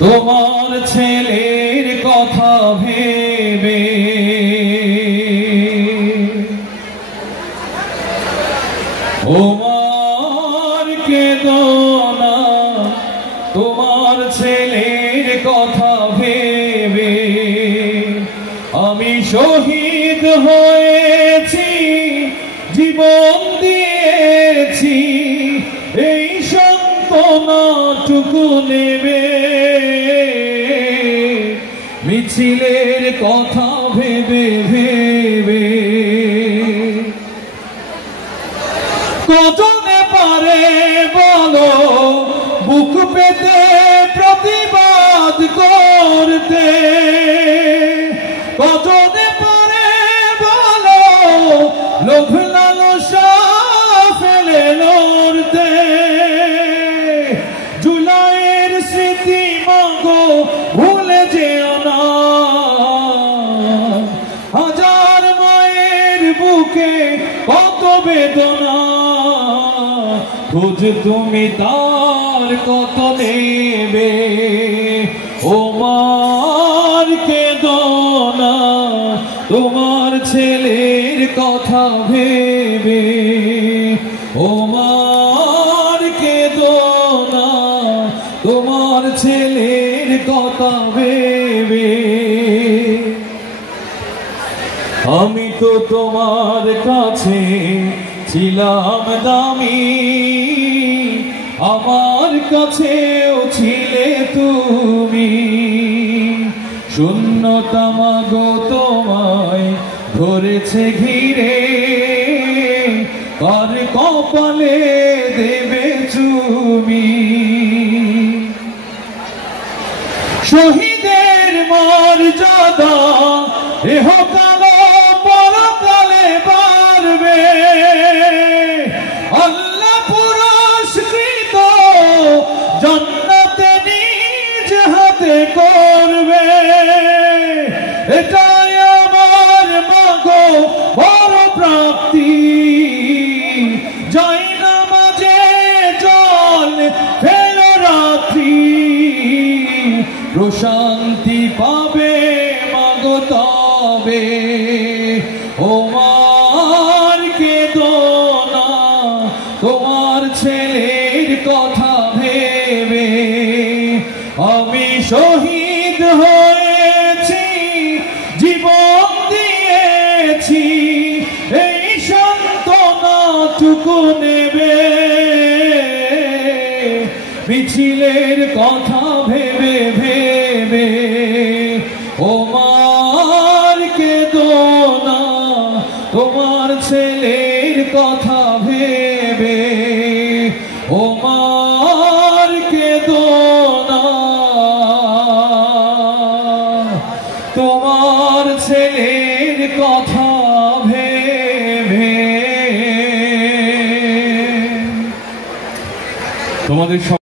তোমার ছেলের কথা ভেবে তোমার কেঁদো না, তোমার ছেলের কথা ভেবে আমি শহীদ হয়েছি, জীবন দিয়েছি, এই সান্ত্বনাটুকু নেবে। মিছিলের কথা ভেবে ভেবে কজনে পারে বলো বুক পেতে প্রতিবাদ করতে, কজনে পারে বলো লোভ লালসা ফেলে লড়তে। জুলাইয়ের স্মৃতি মাগো ভুলে যেও না, হাজার মায়ের বুকে কত বেদনা, খোঁজ তুমি তার কত নেবে। ও মার কেঁদো না, তোমার ছেলের কথা ভেবে। ও মার কেঁদো না, তোমার ছেলের কথা ভেবে। আমি তো তোমার কাছে ছিলাম দামি, আমার কাছেও ছিলে তুমি। শূন্যতা মাগো তোমায় ধরেছে ঘিরে, কার কপালে দেবে চুমি। শহীদের মর্যাদা ইহকালে পরকালে বাড়বে, আল্লাহ পুরস্কৃত জান্নাতে নিজ হাতে করবে। এটাই আমার মাগো বড় প্রাপ্তি, যাই নামাজে জল ফেলো রাত্রি, প্রশান্তি পাবে মাগো তবে। ও মার কেঁদো না, তোমার ছেলের কথা ভেবে। আমি শহীদ হয়েছি, জীবন দিয়েছি, এই সান্ত্বনাটুকু নেবে। মিছিলের কথা ভেবে ভেবে ও মার কেঁদো না, তোমার ছেলের কথা ভেবে। ও মার কেঁদো না, তোমার ছেলের কথা ভেবে। তোমাদের